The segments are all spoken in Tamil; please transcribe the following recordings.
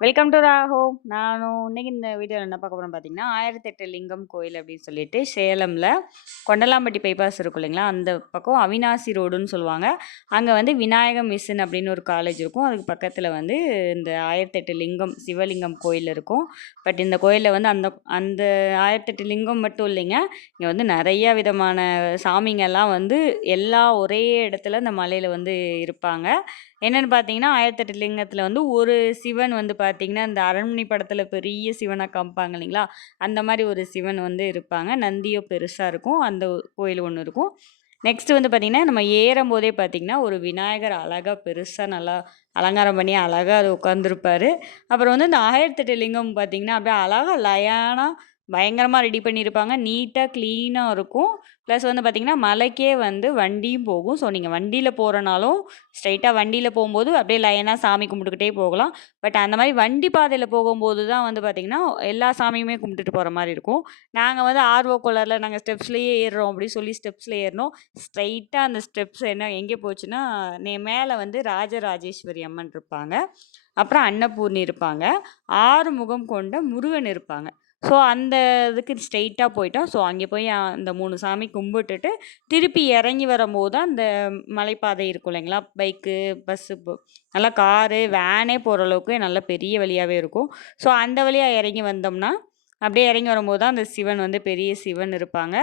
வெல்கம் டு ராஹோ நானும் இன்னைக்கு இந்த வீடியோவில் என்ன பார்க்க போகிறோம் பார்த்தீங்கன்னா ஆயிரத்தெட்டு லிங்கம் கோயில் அப்படின்னு சொல்லிட்டு சேலமில் கொண்டலாம்பட்டி பைபாஸ் இருக்கும் இல்லைங்களா? அந்த பக்கம் அவினாசி ரோடுன்னு சொல்லுவாங்க. அங்கே வந்து விநாயகம் மிஷின் அப்படின்னு ஒரு காலேஜ் இருக்கும். அதுக்கு பக்கத்தில் வந்து இந்த ஆயிரத்தெட்டு லிங்கம் சிவலிங்கம் கோயில் இருக்கும். பட் இந்த கோயிலில் வந்து அந்த அந்த ஆயிரத்தெட்டு லிங்கம் மட்டும் இல்லைங்க. இங்கே வந்து நிறைய விதமான சாமிங்கெல்லாம் வந்து எல்லா ஒரே இடத்துல இந்த மலையில் வந்து இருப்பாங்க. என்னென்னு பார்த்தீங்கன்னா ஆயிரத்தெட்டு லிங்கத்தில் வந்து ஒரு சிவன் வந்து பார்த்தீங்கன்னா இந்த அரண்மனை படத்தில் பெரிய சிவனாக காமிப்பாங்க இல்லைங்களா? அந்த மாதிரி ஒரு சிவன் வந்து இருப்பாங்க. நந்தியோ பெருசாக இருக்கும். அந்த கோயில் ஒன்று இருக்கும். நெக்ஸ்ட்டு வந்து பார்த்திங்கன்னா நம்ம ஏறும் போதே பார்த்திங்கன்னா ஒரு விநாயகர் அழகாக பெருசாக நல்லா அலங்காரம் பண்ணி அழகாக அது உட்காந்துருப்பார் அப்புறம் வந்து இந்த ஆயிரத்தெட்டு லிங்கம் பார்த்திங்கன்னா அப்படியே அழகாக லயானாக பயங்கரமாக ரெடி பண்ணியிருப்பாங்க. நீட்டாக க்ளீனாக இருக்கும். ப்ளஸ் வந்து பார்த்திங்கன்னா மலைக்கே வந்து வண்டியும் போகும். ஸோ நீங்கள் வண்டியில் போகிறனாலும் ஸ்ட்ரைட்டாக வண்டியில் போகும்போது அப்படியே லைனாக சாமி கும்பிட்டுக்கிட்டே போகலாம். பட் அந்த மாதிரி வண்டி பாதையில் போகும்போது தான் வந்து பார்த்திங்கன்னா எல்லா சாமியுமே கும்பிட்டுட்டு போகிற மாதிரி இருக்கும். நாங்கள் வந்து ஆர்வ கொலரில் நாங்கள் ஸ்டெப்ஸ்லேயே ஏறுறோம் அப்படின்னு சொல்லி ஸ்டெப்ஸில் ஏறினோம் ஸ்ட்ரைட்டாக அந்த ஸ்டெப்ஸ் என்ன எங்கே போச்சுன்னா நே மேலே வந்து ராஜராஜேஸ்வரி அம்மன் இருப்பாங்க. அப்புறம் அன்னபூர்ணி இருப்பாங்க. ஆறு முகம் கொண்ட முருகன் இருப்பாங்க. ஸோ அந்த இதுக்கு ஸ்ட்ரெயிட்டாக போயிட்டோம் ஸோ அங்கே போய் அந்த மூணு சாமி கும்பிட்டுட்டு திருப்பி இறங்கி வரும்போது தான் அந்த மலைப்பாதை இருக்கும் இல்லைங்களா? பைக்கு பஸ்ஸு நல்லா காரு வேனே போகிற அளவுக்கு நல்ல பெரிய வழியாகவே இருக்கும். ஸோ அந்த வழியாக இறங்கி வந்தோம்னா அப்படியே இறங்கி வரும்போது தான் அந்த சிவன் வந்து பெரிய சிவன் இருப்பாங்க.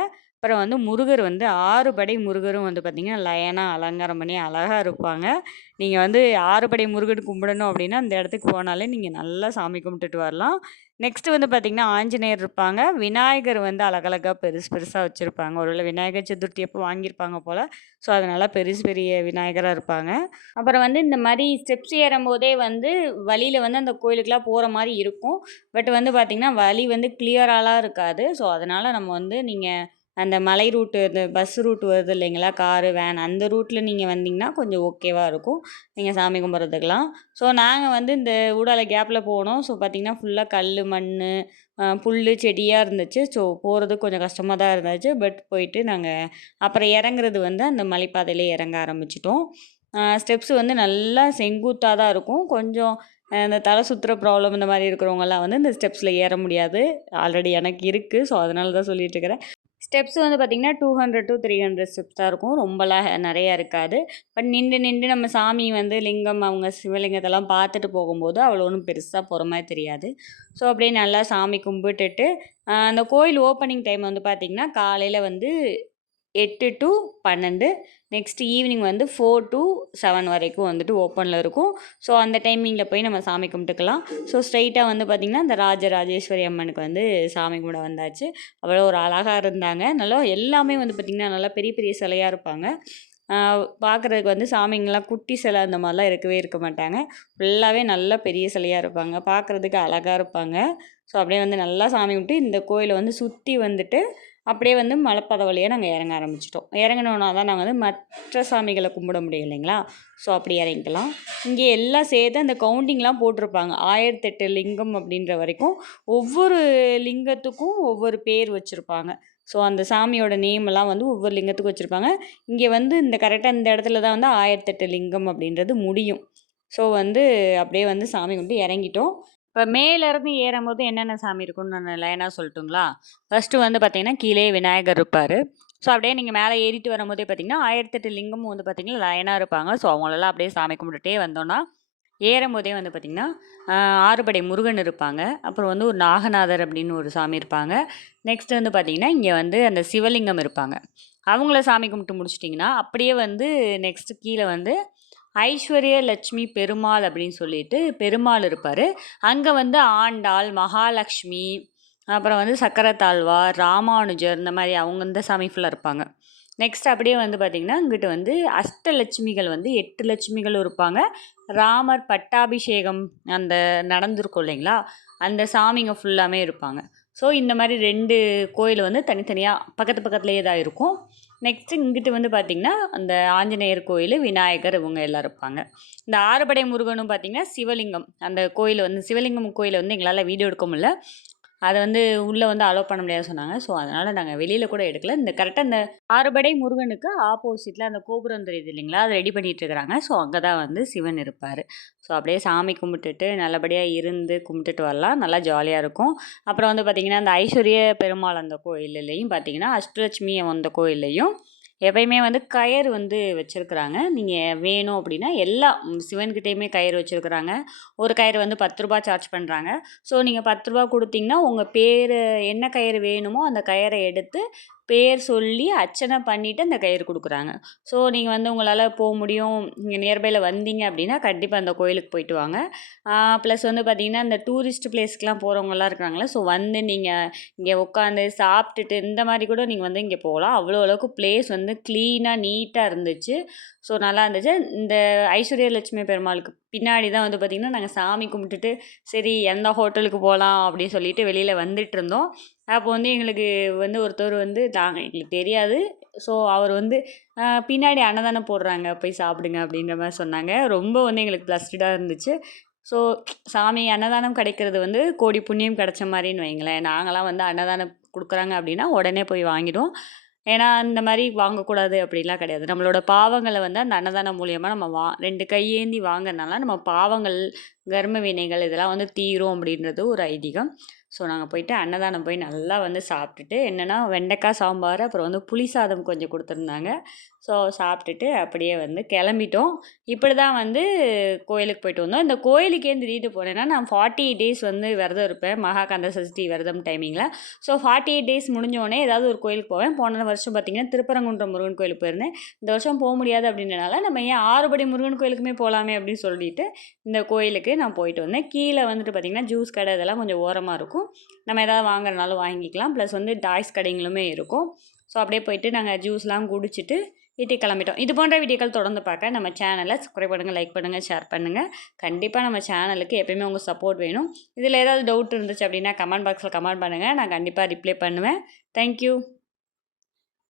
அப்புறம் வந்து முருகர் வந்து ஆறு படை முருகரும் வந்து பார்த்திங்கன்னா லயனாக அலங்காரம் பண்ணி அழகாக இருப்பாங்க. நீங்கள் வந்து ஆறு படை முருகன் கும்பிடணும் அப்படின்னா அந்த இடத்துக்கு போனாலே நீங்கள் நல்லா சாமி கும்பிட்டுட்டு வரலாம். நெக்ஸ்ட்டு வந்து பார்த்திங்கன்னா ஆஞ்சநேயர் இருப்பாங்க. விநாயகர் வந்து அழகழகாக பெருசு பெருசாக வச்சுருப்பாங்க. ஒருவேளை விநாயகர் சதுர்த்தி அப்போ வாங்கியிருப்பாங்க போல். ஸோ அதனால் பெருசு பெரிய விநாயகராக இருப்பாங்க. அப்புறம் வந்து இந்த மாதிரி ஸ்டெப்ஸ் ஏறும் போதே வந்து வழியில் வந்து அந்த கோயிலுக்கெலாம் போகிற மாதிரி இருக்கும். பட் வந்து பார்த்திங்கன்னா வழி வந்து கிளியராலாம் இருக்காது. ஸோ அதனால் நம்ம வந்து நீங்கள் அந்த மலை ரூட்டு இந்த பஸ் ரூட் வருது இல்லைங்களா? காரு வேன் அந்த ரூட்டில் நீங்கள் வந்தீங்கன்னா கொஞ்சம் ஓகேவாக இருக்கும். நீங்கள் சாமி கும்பிட்றதுக்கெலாம் ஸோ நாங்கள் வந்து இந்த ஊடால கேப்பில் போனோம். ஸோ பார்த்திங்கன்னா ஃபுல்லாக கல் மண் புல் செடியாக இருந்துச்சு. ஸோ போகிறது கொஞ்சம் கஷ்டமாக தான் இருந்துச்சு. பட் போயிட்டு நாங்கள் அப்புறம் இறங்குறது வந்து அந்த மலைப்பாதையிலே இறங்க ஆரம்பிச்சிட்டோம். ஸ்டெப்ஸ் வந்து நல்லா செங்குத்தாக தான் இருக்கும். கொஞ்சம் இந்த தலை சுற்றுற ப்ராப்ளம் இந்த மாதிரி இருக்கிறவங்கலாம் வந்து இந்த ஸ்டெப்ஸில் ஏற முடியாது. ஆல்ரெடி எனக்கு இருக்குது ஸோ அதனால தான் சொல்லிட்டு இருக்கிறேன். ஸ்டெப்ஸ் வந்து பார்த்திங்கன்னா two hundred to three hundred steps தான் இருக்கும். ரொம்பலாம் நிறையா இருக்காது. பட் நின்று நின்று நம்ம சாமி வந்து லிங்கம் அவங்க சிவலிங்கத்தெல்லாம் பார்த்துட்டு போகும்போது அவ்வளோ ஒன்றும் பெருசாக போகிற மாதிரி தெரியாது. ஸோ அப்படியே நல்லா சாமி கும்பிட்டுட்டு அந்த கோயில் ஓப்பனிங் டைம் வந்து பார்த்திங்கன்னா காலையில் வந்து எட்டு டு பன்னெண்டு. நெக்ஸ்ட் ஈவினிங் வந்து ஃபோர் டு செவன் வரைக்கும் வந்துட்டு ஓப்பனில் இருக்கும். ஸோ அந்த டைமிங்கில் போய் நம்ம சாமி கும்பிட்டுக்கலாம். ஸோ ஸ்ட்ரைட்டாக வந்து பார்த்திங்கன்னா இந்த ராஜராஜேஸ்வரி அம்மனுக்கு வந்து சாமி கும்பிட வந்தாச்சு. அவ்வளோ ஒரு அழகாக இருந்தாங்க. நல்லா எல்லாமே வந்து பார்த்திங்கன்னா நல்லா பெரிய பெரிய சிலையாக இருப்பாங்க. பார்க்குறதுக்கு வந்து சாமிங்கெல்லாம் குட்டி சிலை அந்த மாதிரிலாம் இருக்கவே இருக்க மாட்டாங்க. ஃபுல்லாகவே நல்லா பெரிய சிலையாக இருப்பாங்க. பார்க்குறதுக்கு அழகாக இருப்பாங்க. ஸோ அப்படியே வந்து நல்லா சாமி கும்பிட்டு இந்த கோயிலை வந்து சுற்றி வந்துட்டு அப்படியே வந்து மலைப்பாதை வழியாக நாங்கள் இறங்க ஆரம்பிச்சிட்டோம். இறங்கினோன்னா தான் நாங்கள் வந்து மற்ற சாமிகளை கும்பிட முடியும் இல்லைங்களா? ஸோ அப்படி இறங்கிக்கலாம். இங்கே எல்லாம் சேர்த்து அந்த கவுண்டிங்லாம் போட்டிருப்பாங்க. ஆயிரத்தெட்டு லிங்கம் அப்படின்ற வரைக்கும் ஒவ்வொரு லிங்கத்துக்கும் ஒவ்வொரு பேர் வச்சுருப்பாங்க. ஸோ அந்த சாமியோட நேம் எல்லாம் வந்து ஒவ்வொரு லிங்கத்துக்கும் வச்சுருப்பாங்க. இங்கே வந்து இந்த கரெக்டாக இந்த இடத்துல தான் வந்து ஆயிரத்தெட்டு லிங்கம் அப்படின்றது முடியும். ஸோ வந்து அப்படியே வந்து சாமி கும்பிட்டு இறங்கிட்டோம். இப்போ மேலேருந்து ஏறும்போது என்னென்ன சாமி இருக்குன்னு நான் லைனாக சொல்லட்டுங்களா? ஃபஸ்ட்டு வந்து பார்த்தீங்கன்னா கீழே விநாயகர் இருப்பார். ஸோ அப்படியே நீங்கள் மேலே ஏறிட்டு வரும்போதே பார்த்தீங்கன்னா ஆயிரத்தெட்டு லிங்கமும் வந்து பார்த்தீங்கன்னா லைனாக இருப்பாங்க. ஸோ அவங்களெல்லாம் அப்படியே சாமி கும்பிட்டுட்டே வந்தோன்னா ஏறும்போதே வந்து பார்த்திங்கன்னா ஆறுபடை முருகன் இருப்பாங்க. அப்புறம் வந்து ஒரு நாகநாதர் அப்படின்னு ஒரு சாமி இருப்பாங்க. நெக்ஸ்ட் வந்து பார்த்திங்கன்னா இங்கே வந்து அந்த சிவலிங்கம் இருப்பாங்க. அவங்கள சாமி கும்பிட்டு முடிச்சிட்டிங்கன்னா அப்படியே வந்து நெக்ஸ்ட்டு கீழே வந்து ஐஸ்வர்ய லட்சுமி பெருமாள் அப்படின்னு சொல்லிட்டு பெருமாள் இருப்பார். அங்கே வந்து ஆண்டாள் மகாலட்சுமி அப்புறம் வந்து சக்கரத்தாழ்வார் ராமானுஜர் இந்த மாதிரி அவங்க இந்த சாமி ஃபுல்லாக இருப்பாங்க. நெக்ஸ்ட் அப்படியே வந்து பார்த்திங்கன்னா இங்கிட்ட வந்து அஷ்டலட்சுமிகள் வந்து எட்டு லட்சுமிகளும் இருப்பாங்க. ராமர் பட்டாபிஷேகம் அந்த நடந்திருக்கும் இல்லைங்களா? அந்த சாமிங்க ஃபுல்லாமே இருப்பாங்க. ஸோ இந்த மாதிரி ரெண்டு கோயில் வந்து தனித்தனியாக பக்கத்து பக்கத்துலேயே தான் இருக்கும். நெக்ஸ்ட்டு இங்கிட்டு வந்து பார்த்திங்கன்னா அந்த ஆஞ்சநேயர் கோயில் விநாயகர் இவங்க எல்லாம் இருப்பாங்க. இந்த ஆறுபடை முருகனும் பார்த்திங்கன்னா சிவலிங்கம். அந்த கோயில் வந்து சிவலிங்கம் கோயிலை வந்து எங்களால் வீடியோ எடுக்க முடியல. அதை வந்து உள்ளே வந்து அலோவ் பண்ண முடியாதுன்னு சொன்னாங்க. ஸோ அதனால் நாங்கள் வெளியில் கூட எடுக்கல. இந்த கரெக்டாக இந்த ஆறுபடை முருகனுக்கு ஆப்போசிட்டில் அந்த கோபுரம் தெரியுது இல்லைங்களா? அதை ரெடி பண்ணிகிட்டு இருக்கிறாங்க. ஸோ அங்கே தான் வந்து சிவன் இருப்பார். ஸோ அப்படியே சாமி கும்பிட்டுட்டு நல்லபடியாக இருந்து கும்பிட்டுட்டு வரலாம். நல்லா ஜாலியாக இருக்கும். அப்புறம் வந்து பார்த்திங்கன்னா அந்த ஐஸ்வர்ய பெருமாள் அந்த கோயில்லையும் பார்த்திங்கன்னா அஷ்டலட்சுமி அந்த கோயில்லையும் எப்பயுமே வந்து கயிறு வந்து வச்சுருக்குறாங்க. நீங்கள் வேணும் அப்படின்னா எல்லா சிவன்கிட்டேயுமே கயிறு வச்சுருக்குறாங்க. ஒரு கயிறு வந்து பத்து ரூபா சார்ஜ் பண்ணுறாங்க ஸோ நீங்கள் பத்து ரூபா கொடுத்தீங்கன்னா உங்கள் பேர் என்ன கயிறு வேணுமோ அந்த கயிறை எடுத்து பேர் சொல்லி அர்ச்சனை பண்ணிவிட்டு அந்த கயிறு கொடுக்குறாங்க. ஸோ நீங்கள் வந்து உங்களால் போக முடியும். இங்கே நியர்பையில் வந்தீங்க அப்படின்னா கண்டிப்பாக அந்த கோயிலுக்கு போயிட்டு வாங்க. ப்ளஸ் வந்து பார்த்திங்கன்னா இந்த டூரிஸ்ட் பிளேஸ்க்கெலாம் போகிறவங்களாம் இருக்கிறாங்களே ஸோ வந்து நீங்கள் இங்கே உட்காந்து சாப்பிட்டுட்டு இந்த மாதிரி கூட நீங்கள் வந்து இங்கே போகலாம். அவ்வளோ அளவுக்கு பிளேஸ் வந்து க்ளீனாக நீட்டாக இருந்துச்சு. ஸோ நல்லா இருந்துச்சு. இந்த ஐஸ்வர்யலட்சுமி பெருமாளுக்கு பின்னாடி தான் வந்து பார்த்திங்கன்னா நாங்கள் சாமி கும்பிட்டுட்டு சரி எந்த ஹோட்டலுக்கு போகலாம் அப்படின்னு சொல்லிட்டு வெளியில் வந்துட்டு இருந்தோம். அப்போ வந்து எங்களுக்கு வந்து ஒருத்தர் வந்து நாங்கள் எங்களுக்கு தெரியாது. ஸோ அவர் வந்து பின்னாடி அன்னதானம் போடுறாங்க போய் சாப்பிடுங்க அப்படின்ற மாதிரி சொன்னாங்க. ரொம்ப வந்து எங்களுக்கு ப்ளஸ்டாக இருந்துச்சு. ஸோ சாமி அன்னதானம் கிடைக்கிறது வந்து கோடி புண்ணியம் கிடைச்ச மாதிரின்னு வைங்களேன். நாங்களாம் வந்து அன்னதானம் கொடுக்குறாங்க அப்படின்னா உடனே போய் வாங்கிடுவோம். ஏன்னா அந்த மாதிரி வாங்கக்கூடாது அப்படிலாம் கிடையாது. நம்மளோட பாவங்களை வந்து அந்த அன்னதானம் மூலியமாக நம்ம வா ரெண்டு கையேந்தி வாங்குறதுனால நம்ம பாவங்கள் கர்ம வினைகள் இதெல்லாம் வந்து தீரும் அப்படின்றது ஒரு ஐதீகம். ஸோ நாங்கள் போயிட்டு அன்னதானம் போய் நல்லா வந்து சாப்பிட்டுட்டு என்னென்னா வெண்டைக்காய் சாம்பார் அப்புறம் வந்து புளி சாதம் கொஞ்சம் கொடுத்துருந்தாங்க. ஸோ சாப்பிட்டுட்டு அப்படியே வந்து கிளம்பிட்டோம். இப்படி தான் வந்து கோயிலுக்கு போயிட்டு வந்தோம். இந்த கோயிலுக்கே திடீர்னு போனேன்னா நான் ஃபார்ட்டி எயிட் டேஸ் வந்து விரதம் இருப்பேன். மகாகந்த சஷ்டி விரதம் டைமிங்கில் ஸோ ஃபார்ட்டி எயிட் டேஸ் முடிஞ்சோடனே ஏதாவது ஒரு கோயிலுக்கு போவேன். போன வருஷம் பார்த்திங்கன்னா திருப்பரங்குன்றம் முருகன் கோயிலுக்கு போயிருந்தேன். இந்த வருஷம் போக முடியாது அப்படின்றனால நம்ம ஏன் ஆறுபடி முருகன் கோயிலுக்குமே போகலாமே அப்படின்னு சொல்லிட்டு இந்த கோயிலுக்கு நான் போயிட்டு வந்தேன். கீழே வந்துட்டு பார்த்திங்கன்னா ஜூஸ் கடை இதெல்லாம் கொஞ்சம் ஓரமாக இருக்கும். நம்ம எதாவது வாங்குறனாலும் வாங்கிக்கலாம். ப்ளஸ் வந்து டாய்ஸ் கடைங்களுமே இருக்கும். ஸோ அப்படியே போயிட்டு நாங்கள் ஜூஸ்லாம் குடிச்சிட்டு வீட்டுக்கு கிளம்பிட்டோம். இது போன்ற வீடியோக்கள் தொடர்ந்து பார்க்க நம்ம சேனலை சப்ஸ்கிரைப் பண்ணுங்கள் லைக் பண்ணுங்கள் ஷேர் பண்ணுங்கள் கண்டிப்பாக நம்ம சேனலுக்கு எப்பயுமே உங்கள் சப்போர்ட் வேணும். இதில் ஏதாவது டவுட் இருந்துச்சு அப்படின்னா கமெண்ட் பாக்ஸில் கமெண்ட் பண்ணுங்கள் நான் கண்டிப்பாக ரிப்ளை பண்ணுவேன். தேங்க்யூ